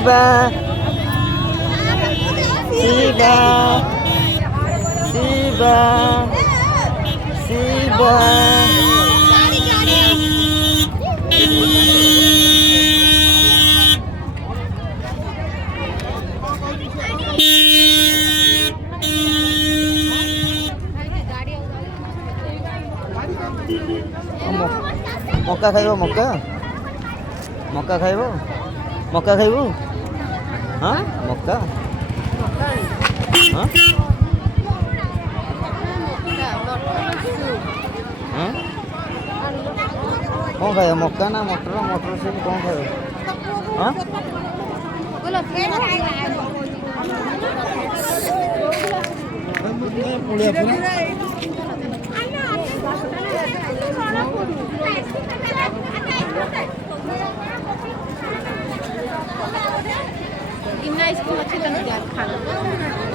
Siba, Siba, Siba, Siba. मक्का खाइब मक्का मक्का खाइब मक्का खाइब हाँ मक्का हाँ हाँ कौन खाइब मक्का ना मटर मटर से कौन खाइब हाँ इतना इसको अच्छे तरह खाना